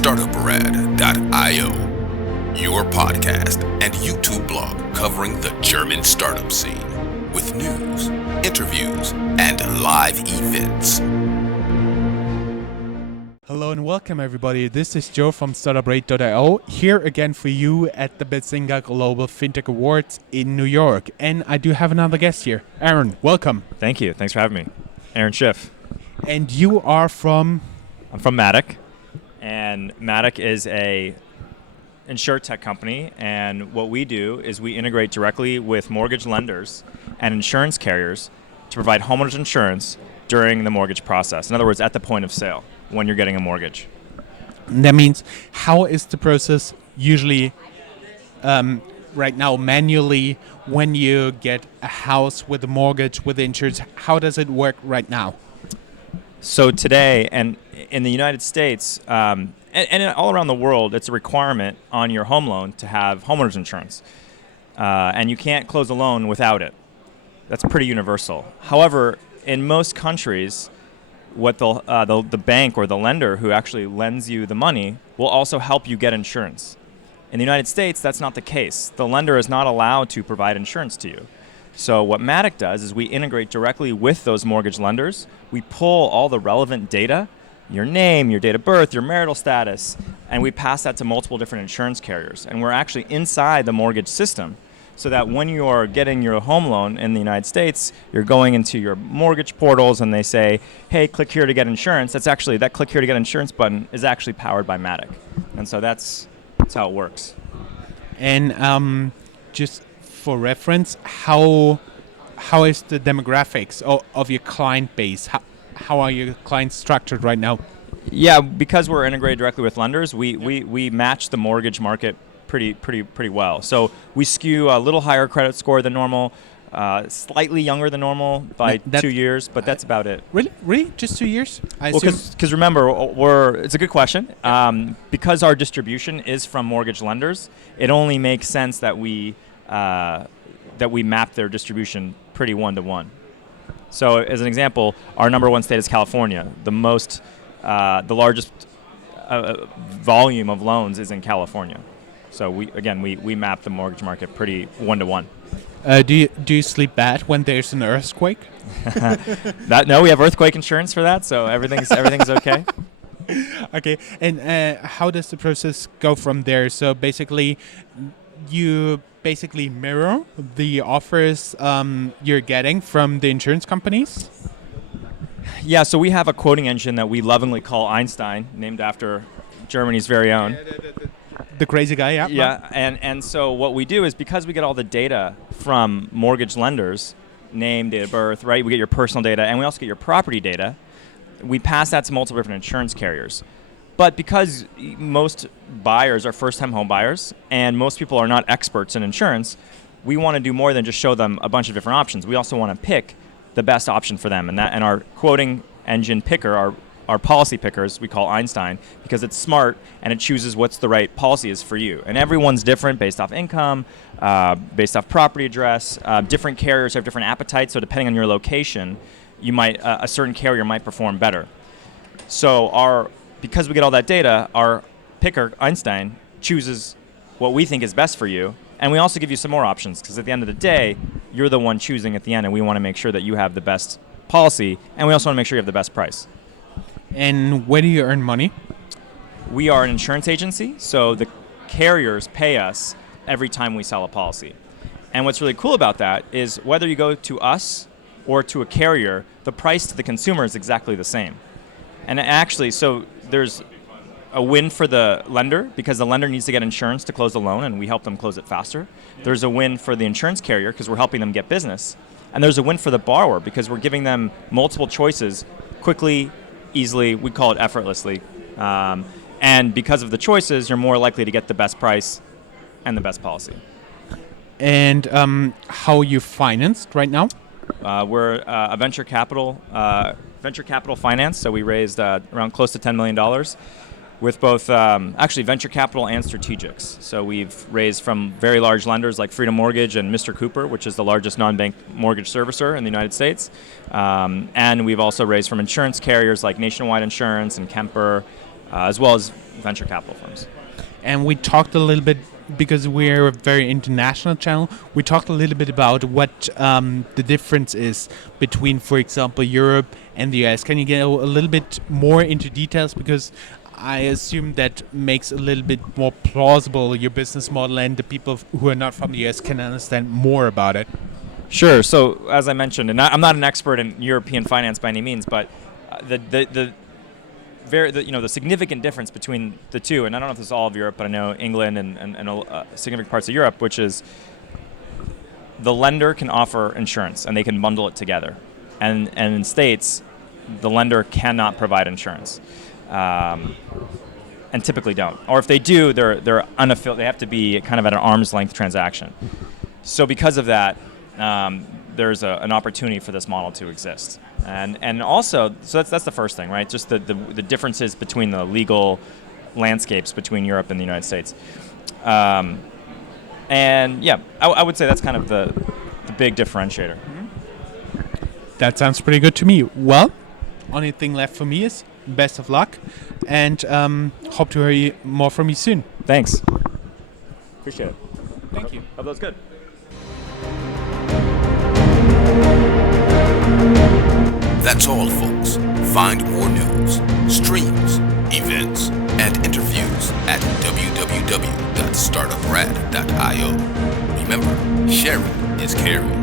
Startuprad.io, your podcast and YouTube blog covering the German startup scene with news, interviews, and live events. Hello and welcome everybody. This is Joe from Startuprad.io here again for you at the Benzinga Global Fintech Awards in New York. And I do have another guest here. Aaron, welcome. Thank you. Thanks for having me. Aaron Schiff. And you are from? I'm from Matic. And Matic is a Insurtech company. And what we do is we integrate directly with mortgage lenders and insurance carriers to provide homeowners insurance during the mortgage process. In other words, at the point of sale when you're getting a mortgage. That means, how is the process usually right now manually when you get a house with a mortgage with insurance? How does it work right now? So today, and in the United States, and all around the world, it's a requirement on your home loan to have homeowners insurance. And you can't close a loan without it. That's pretty universal. However, in most countries, what the bank or the lender who actually lends you the money will also help you get insurance. In the United States, that's not the case. The lender is not allowed to provide insurance to you. So what Matic does is we integrate directly with those mortgage lenders. We pull all the relevant data, your name, your date of birth, your marital status, and we pass that to multiple different insurance carriers. And we're actually inside the mortgage system, so that when you are getting your home loan in the United States, you're going into your mortgage portals and they say, hey, click here to get insurance. That's actually, that click here to get insurance button is actually powered by Matic. And so that's how it works. And just for reference, how is the demographics of your client base? How are your clients structured right now? Yeah, because we're integrated directly with lenders, we match the mortgage market pretty well. So we skew a little higher credit score than normal, slightly younger than normal by 2 years, but that's about it. Really? Just 2 years? Because remember, it's a good question. Because our distribution is from mortgage lenders, it only makes sense that we map their distribution pretty one-to-one. So as an example, our number one state is California. The largest volume of loans is in California. So we map the mortgage market pretty one-to-one. Do you sleep bad when there's an earthquake? No, we have earthquake insurance for that, so everything's okay. Okay, and how does the process go from there? So basically, you mirror the offers you're getting from the insurance companies? Yeah, so we have a quoting engine that we lovingly call Einstein, named after Germany's very own. The crazy guy, yeah. Yeah, and so what we do is, because we get all the data from mortgage lenders, name, date of birth, right? We get your personal data, and we also get your property data. We pass that to multiple different insurance carriers. But because most buyers are first-time home buyers, and most people are not experts in insurance, we want to do more than just show them a bunch of different options. We also want to pick the best option for them, and our quoting engine picker, our policy pickers, we call Einstein, because it's smart and it chooses what's the right policy is for you. And everyone's different based off income, based off property address. Different carriers have different appetites, so depending on your location, a certain carrier might perform better. So because we get all that data, our picker, Einstein, chooses what we think is best for you. And we also give you some more options, because at the end of the day, you're the one choosing at the end, and we want to make sure that you have the best policy, and we also want to make sure you have the best price. And where do you earn money? We are an insurance agency, so the carriers pay us every time we sell a policy. And what's really cool about that is, whether you go to us or to a carrier, the price to the consumer is exactly the same. And actually, so there's a win for the lender, because the lender needs to get insurance to close the loan, and we help them close it faster. There's a win for the insurance carrier, because we're helping them get business. And there's a win for the borrower, because we're giving them multiple choices quickly, easily. We call it effortlessly. And because of the choices, you're more likely to get the best price and the best policy. And how are you financed right now? We're a venture capital finance, so we raised around close to $10 million with both venture capital and strategics. So we've raised from very large lenders like Freedom Mortgage and Mr. Cooper, which is the largest non-bank mortgage servicer in the United States. And we've also raised from insurance carriers like Nationwide Insurance and Kemper, as well as venture capital firms. And we talked a little bit, because we're a very international channel, we talked a little bit about what the difference is between, for example, Europe and the US. Can you get a little bit more into details? Because I assume that makes a little bit more plausible your business model, and the people who are not from the US can understand more about it. Sure. So as I mentioned, and I'm not an expert in European finance by any means, but the significant difference between the two, and I don't know if this is all of Europe, but I know England and significant parts of Europe, which is the lender can offer insurance and they can bundle it together. And in States, the lender cannot provide insurance. And typically don't. Or if they do, they're unaffiliated. They have to be kind of at an arm's length transaction. So because of that, there's an opportunity for this model to exist. And also, so that's the first thing, right? Just the differences between the legal landscapes between Europe and the United States. And yeah, I would say that's kind of the big differentiator. That sounds pretty good to me. Well, only thing left for me is best of luck, and hope to hear more from you soon. Thanks. Appreciate it. Thank you. Hope that was good. That's all, folks. Find more news, streams, events, and interviews at www.startuprad.io. Remember, sharing is caring.